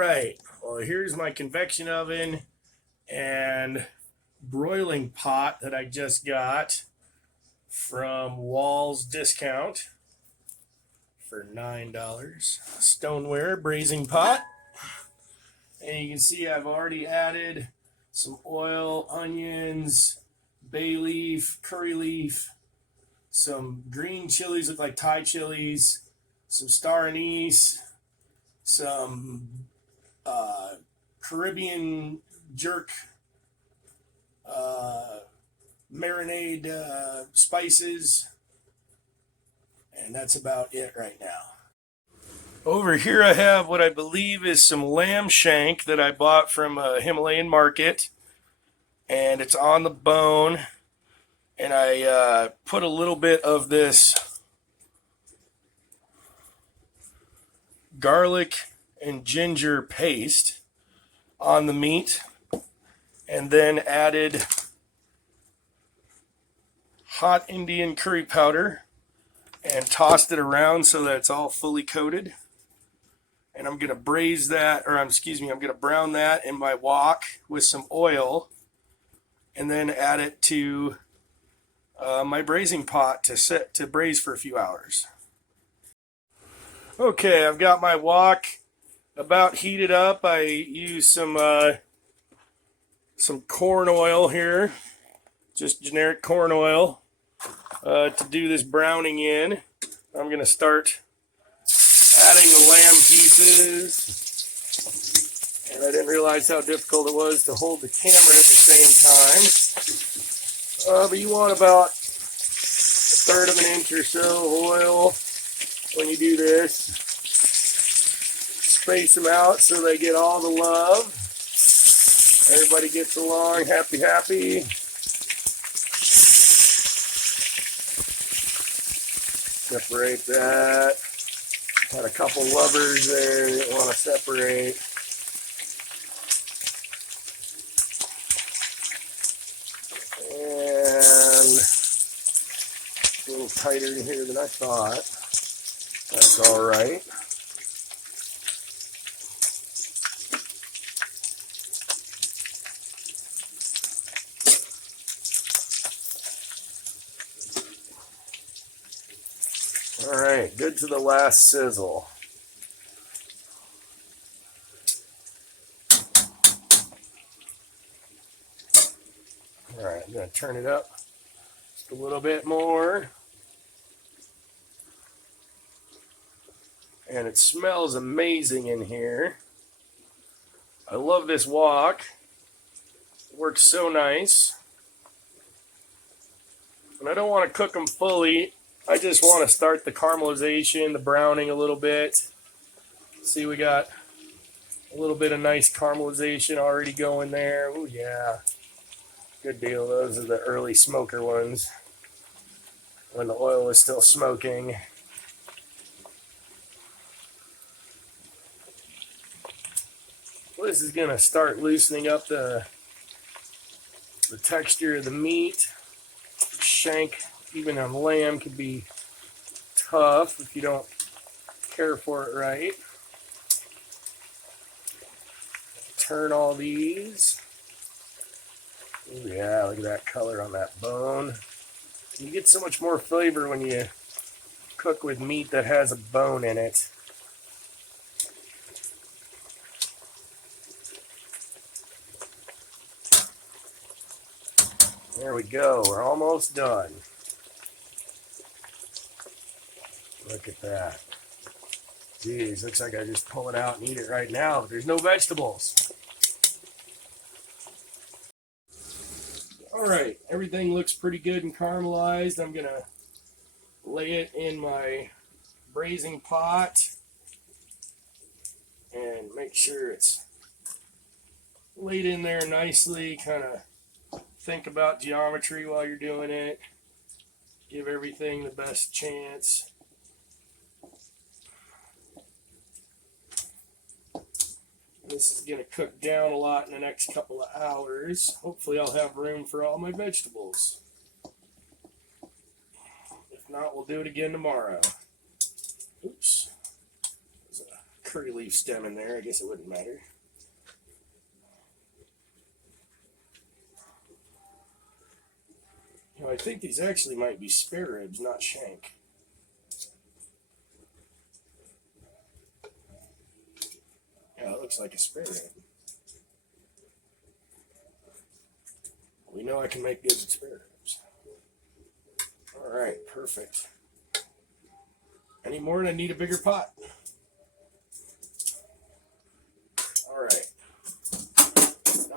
right, well, here's my convection oven and broiling pot that I just got from Wall's Discount for $9. Stoneware braising pot. And you can see I've already added some oil, onions, bay leaf, curry leaf, some green chilies look like Thai chilies, some star anise, some Caribbean jerk marinade spices, and that's about it right now. Over here I have what I believe is some lamb shank that I bought from a Himalayan market, and it's on the bone, and I put a little bit of this garlic and ginger paste on the meat, and then added hot Indian curry powder and tossed it around so that it's all fully coated. And I'm going to braise that, or I'm going to brown that in my wok with some oil, and then add it to my braising pot to braise for a few hours. Okay, I've got my wok about heated up. I use some corn oil here, just generic corn oil, to do this browning in. I'm going to start adding the lamb pieces, and I didn't realize how difficult it was to hold the camera at the same time. But you want about 1/3 of an inch or so of oil when you do this. Space them out so they get all the love. Everybody gets along happy. Separate that. Got a couple lovers there that want to separate. And a little tighter in here than I thought. That's all right. All right, good to the last sizzle. All right, I'm going to turn it up just a little bit more. And it smells amazing in here. I love this wok. It works so nice. And I don't want to cook them fully. I just want to start the caramelization, the browning a little bit. See, we got a little bit of nice caramelization already going there. Oh yeah, good deal. Those are the early smoker ones when the oil was still smoking. Well, this is going to start loosening up the texture of the meat. Shank, even on lamb, could be tough if you don't care for it right. Turn all these. Ooh, yeah, look at that color on that bone. You get so much more flavor when you cook with meat that has a bone in it. There we go, we're almost done. Look at that. Geez, looks like I just pull it out and eat it right now, but there's no vegetables. All right, everything looks pretty good and caramelized. I'm gonna lay it in my braising pot and make sure it's laid in there nicely. Kind of think about geometry while you're doing it. Give everything the best chance. This is going to cook down a lot in the next couple of hours. Hopefully I'll have room for all my vegetables. If not, we'll do it again tomorrow. Oops. There's a curry leaf stem in there. I guess it wouldn't matter. You know, I think these actually might be spare ribs, not shank. Yeah, it looks like a spare rib. We know I can make good spare ribs. All right, perfect. Any more and I need a bigger pot. All right.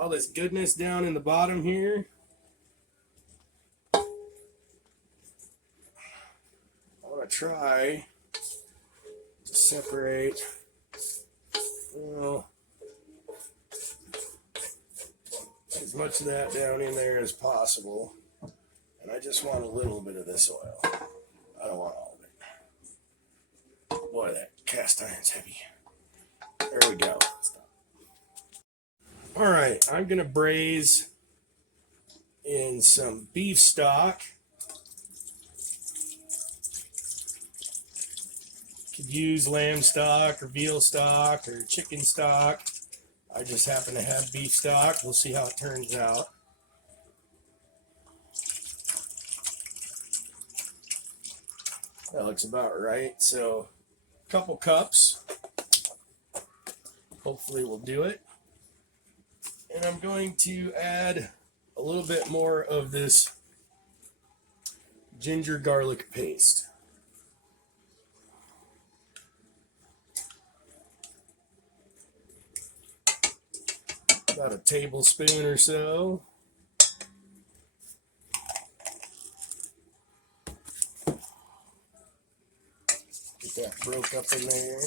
All this goodness down in the bottom here. I want to try to separate, well, as much of that down in there as possible. And I just want a little bit of this oil. I don't want all of it. Boy, that cast iron's heavy. There we go. All right, I'm going to braise in some beef stock. Could use lamb stock or veal stock or chicken stock. I just happen to have beef stock. We'll see how it turns out. That looks about right. So a couple cups. Hopefully we'll do it. And I'm going to add a little bit more of this ginger garlic paste. About a tablespoon or so. Get that broke up in there.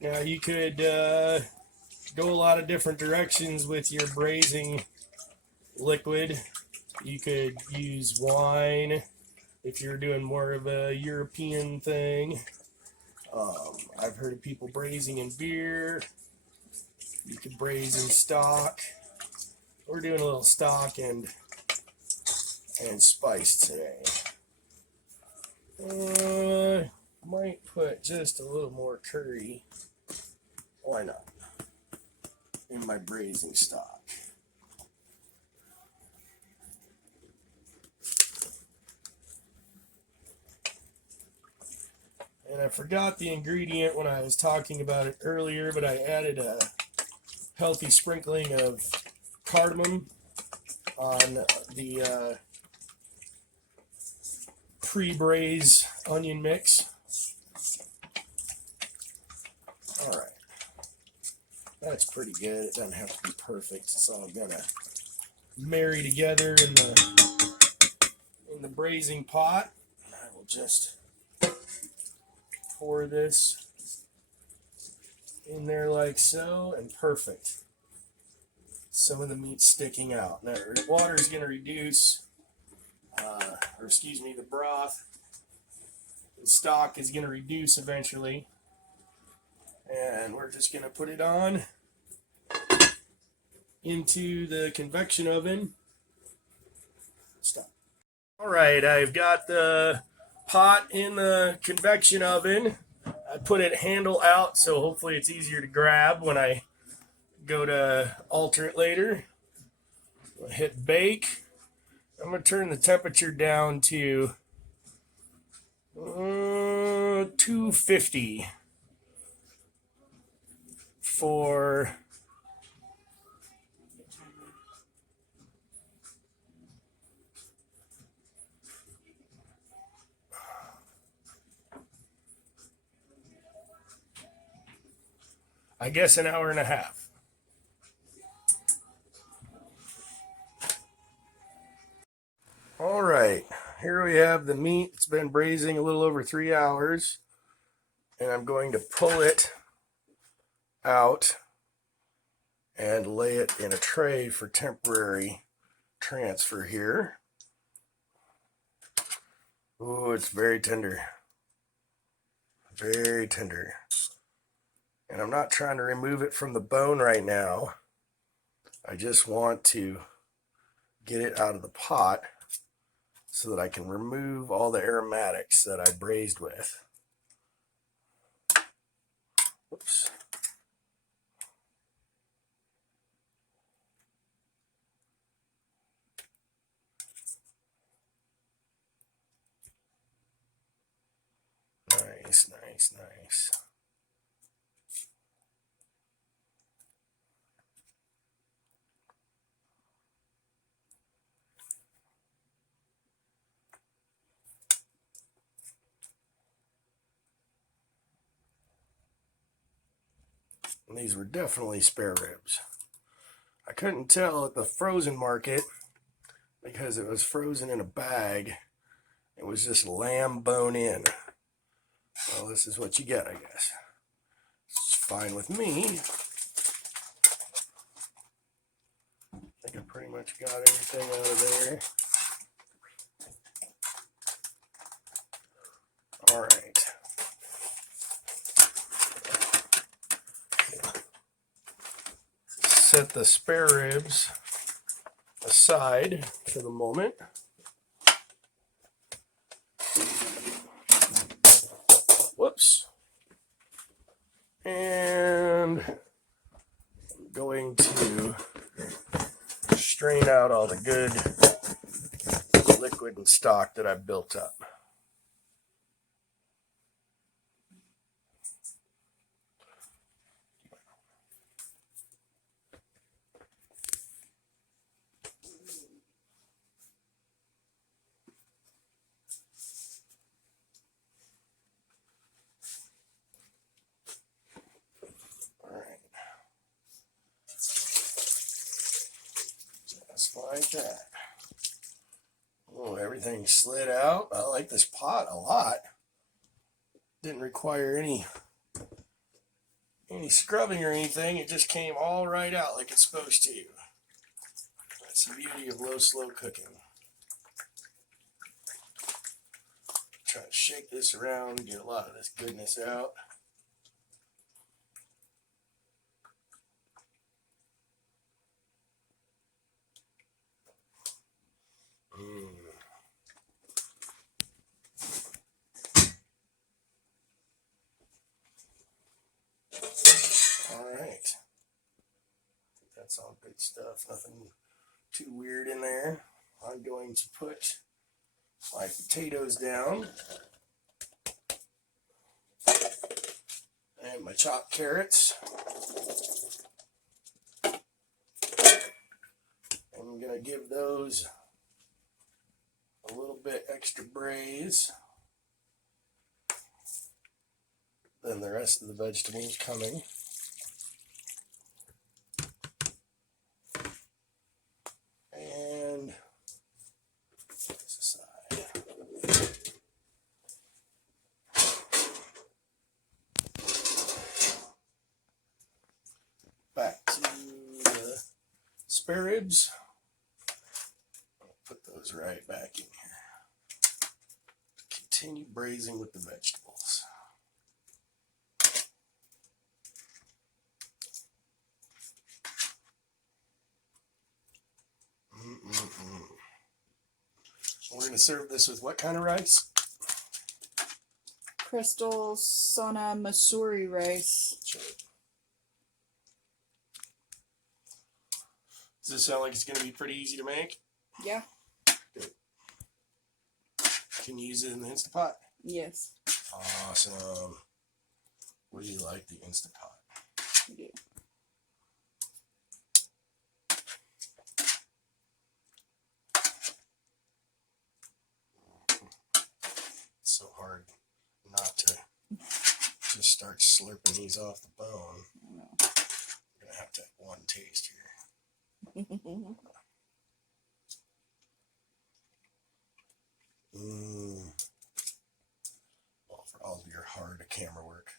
Now you could go a lot of different directions with your braising liquid. You could use wine if you're doing more of a European thing. I've heard of people braising in beer. You could braise in stock. We're doing a little stock and spice today. Might put just a little more curry. Why not? In my braising stock. And I forgot the ingredient when I was talking about it earlier, but I added a healthy sprinkling of cardamom on the pre-braise onion mix. All right. That's pretty good. It doesn't have to be perfect. It's all gonna marry together in the braising pot. And I will just pour this in there like so, and perfect. Some of the meat sticking out. Now, the water is going to reduce, the broth. The stock is going to reduce eventually. And we're just going to put it on into the convection oven. Stop. All right, I've got the pot in the convection oven. I put it handle out, so hopefully it's easier to grab when I go to alter it later. I'll hit bake. I'm going to turn the temperature down to 250 for I guess an hour and a half. All right, here we have the meat. It's been braising a little over 3 hours, and I'm going to pull it out and lay it in a tray for temporary transfer here. Ooh, it's very tender. Very tender. And I'm not trying to remove it from the bone right now. I just want to get it out of the pot so that I can remove all the aromatics that I braised with. Whoops. Nice, nice, nice. And these were definitely spare ribs. I couldn't tell at the frozen market because it was frozen in a bag. It was just lamb bone in. Well, this is what you get, I guess. It's fine with me. I think I pretty much got everything out of there. All right. Set the spare ribs aside for the moment. Whoops. And I'm going to strain out all the good liquid and stock that I've built up. Just like that. Oh, everything slid out. I like this pot a lot. Didn't require any scrubbing or anything. It just came all right out like it's supposed to. That's the beauty of low, slow cooking. Try to shake this around, get a lot of this goodness out. Alright. That's all good stuff. Nothing too weird in there. I'm going to put my potatoes down. And my chopped carrots. I'm going to give those a little bit extra braise. Then the rest of the vegetables coming. And this aside. Back to the spare ribs. I'll put those right back in here. Continue braising with the vegetables. We're going to serve this with what kind of rice? Crystal Sona Masuri rice. Sure. Does this sound like it's going to be pretty easy to make? Yeah. Good. Can you use it in the Instapot? Yes. Awesome. We like the Instapot. Yeah. It's so hard not to just start slurping these off the bone. I'm going to have to have one taste here. Well, for all of your hard camera work,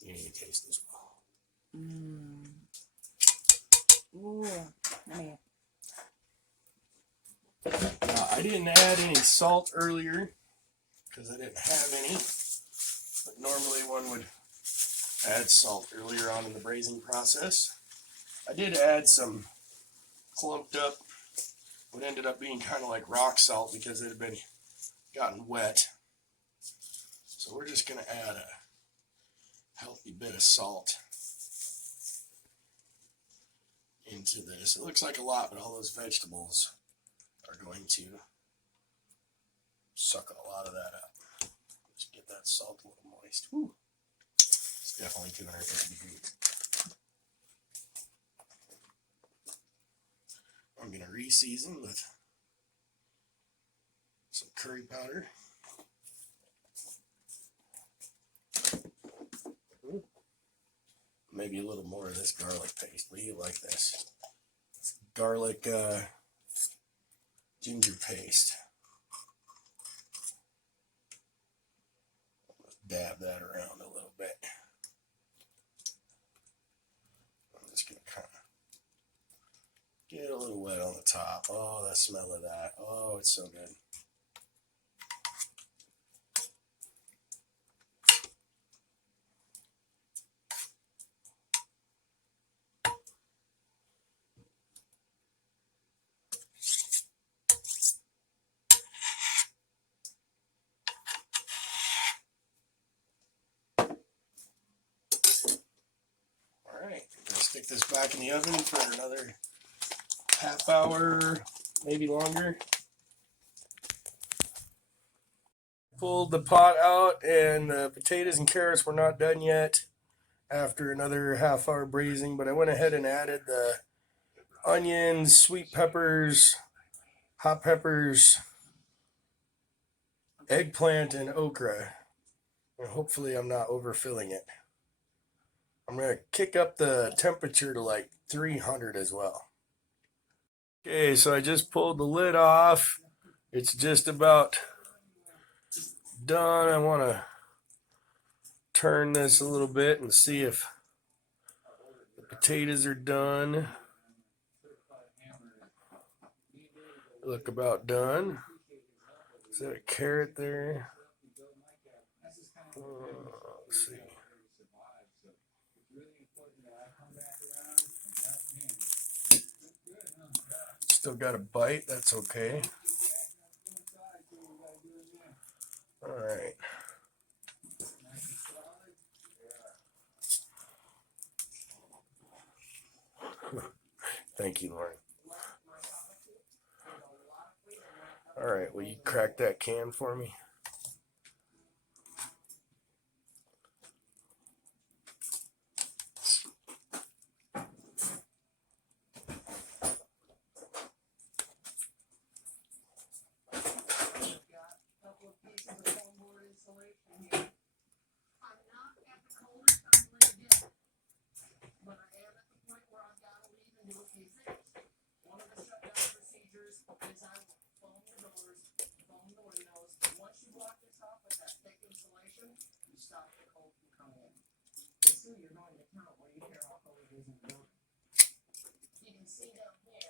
you need to taste as well. Ooh, man. I didn't add any salt earlier because I didn't have any, but normally one would add salt earlier on in the braising process. I did add some clumped up, what ended up being kind of like rock salt because it had been gotten wet. So we're just going to add a healthy bit of salt into this. It looks like a lot, but all those vegetables are going to suck a lot of that up. Just get that salt a little moist. Whew. It's definitely 250 degrees. I'm going to re-season with some curry powder. Maybe a little more of this garlic paste. What do you like this? Garlic ginger paste. Let's dab that around a little bit. I'm just going to kind of get a little wet on the top. Oh, the smell of that. Oh, it's so good. Alright, I'm going to stick this back in the oven for another half hour, maybe longer. Pulled the pot out, and the potatoes and carrots were not done yet after another half hour braising, but I went ahead and added the onions, sweet peppers, hot peppers, eggplant, and okra. And hopefully I'm not overfilling it. I'm going to kick up the temperature to like 300 as well. Okay, so I just pulled the lid off. It's just about done. I want to turn this a little bit and see if the potatoes are done. Look about done. Is that a carrot there? Let's see. Still got a bite. That's okay. All right. Thank you, Lauren. All right, will you crack that can for me?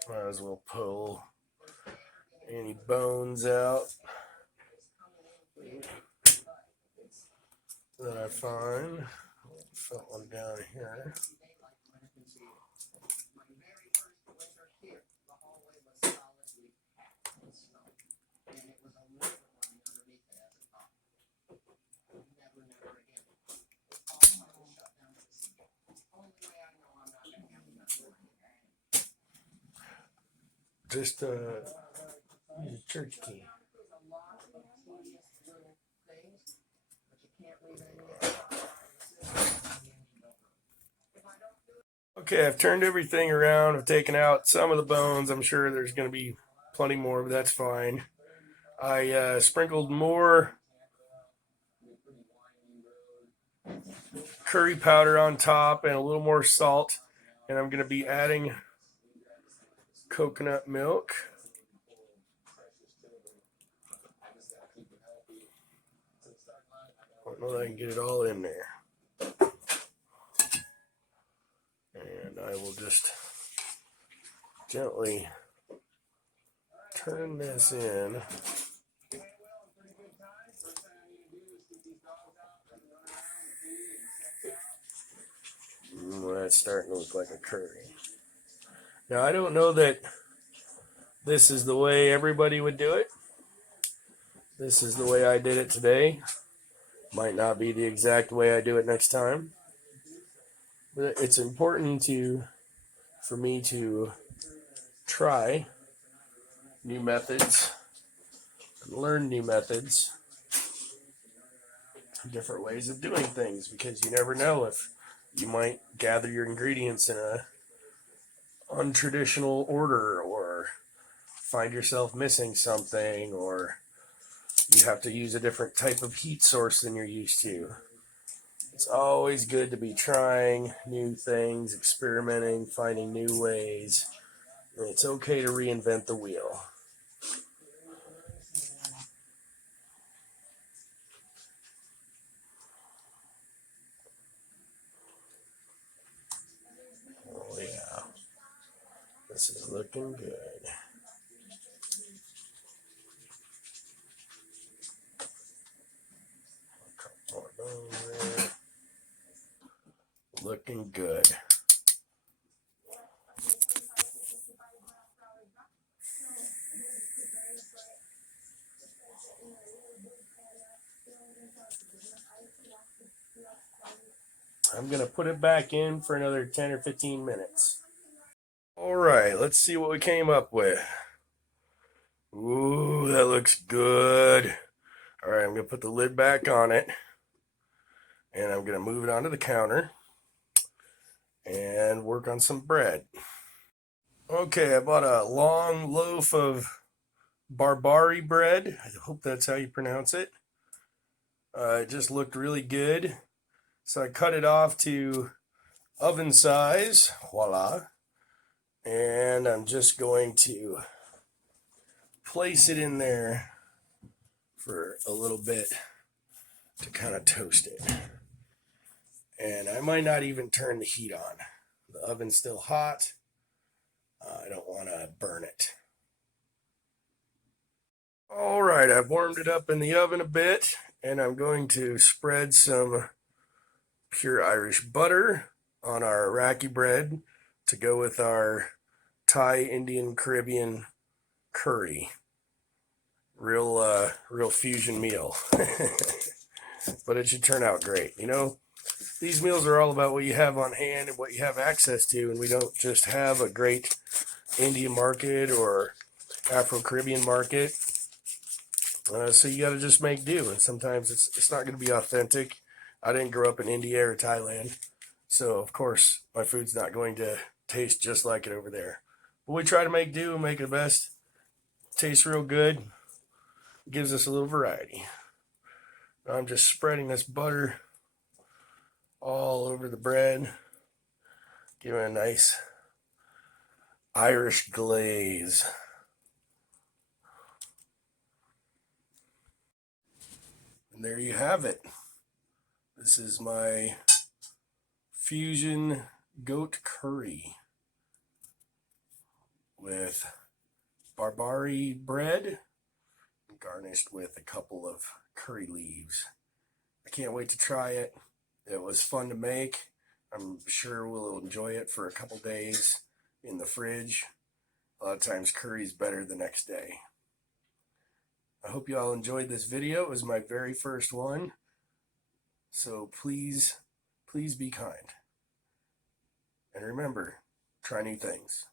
Might as well pull any bones out that I find. Felt one down here. Just use a church key. Okay, I've turned everything around. I've taken out some of the bones. I'm sure there's going to be plenty more, but that's fine. I sprinkled more curry powder on top and a little more salt. And I'm going to be adding coconut milk. I don't know that I can get it all in there. And I will just gently turn this in. That's starting to look like a curry. Now, I don't know that this is the way everybody would do it. This is the way I did it today. Might not be the exact way I do it next time, but it's important for me to try new methods, learn new methods, different ways of doing things, because you never know if you might gather your ingredients in a untraditional order, or find yourself missing something, or you have to use a different type of heat source than you're used to. It's always good to be trying new things, experimenting, finding new ways. And it's okay to reinvent the wheel. Oh yeah, this is looking good. More bone there. Looking good. I'm going to put it back in for another 10 or 15 minutes. All right, let's see what we came up with. Ooh, that looks good. All right, I'm going to put the lid back on it, and I'm going to move it onto the counter and work on some bread. Okay, I bought a long loaf of Barbari bread. I hope that's how you pronounce it. It just looked really good. So I cut it off to oven size. Voila. And I'm just going to place it in there for a little bit to kind of toast it. And I might not even turn the heat on. The oven's still hot. I don't want to burn it. All right, I've warmed it up in the oven a bit, and I'm going to spread some pure Irish butter on our Iraqi bread to go with our Thai, Indian, Caribbean curry. Real fusion meal. But it should turn out great. You know, these meals are all about what you have on hand and what you have access to, and we don't just have a great Indian market or Afro-Caribbean market. So you got to just make do, and sometimes it's not going to be authentic. I didn't grow up in India or Thailand, so of course my food's not going to taste just like it over there. But we try to make do and make it the best. Tastes real good. Gives us a little variety. I'm just spreading this butter all over the bread, giving it a nice Irish glaze. And there you have it. This is my fusion goat curry with Barbari bread, garnished with a couple of curry leaves. I can't wait to try it. It was fun to make. I'm sure we'll enjoy it for a couple days in the fridge. A lot of times curry's better the next day. I hope you all enjoyed this video. It was my very first one. So please be kind. And remember, try new things.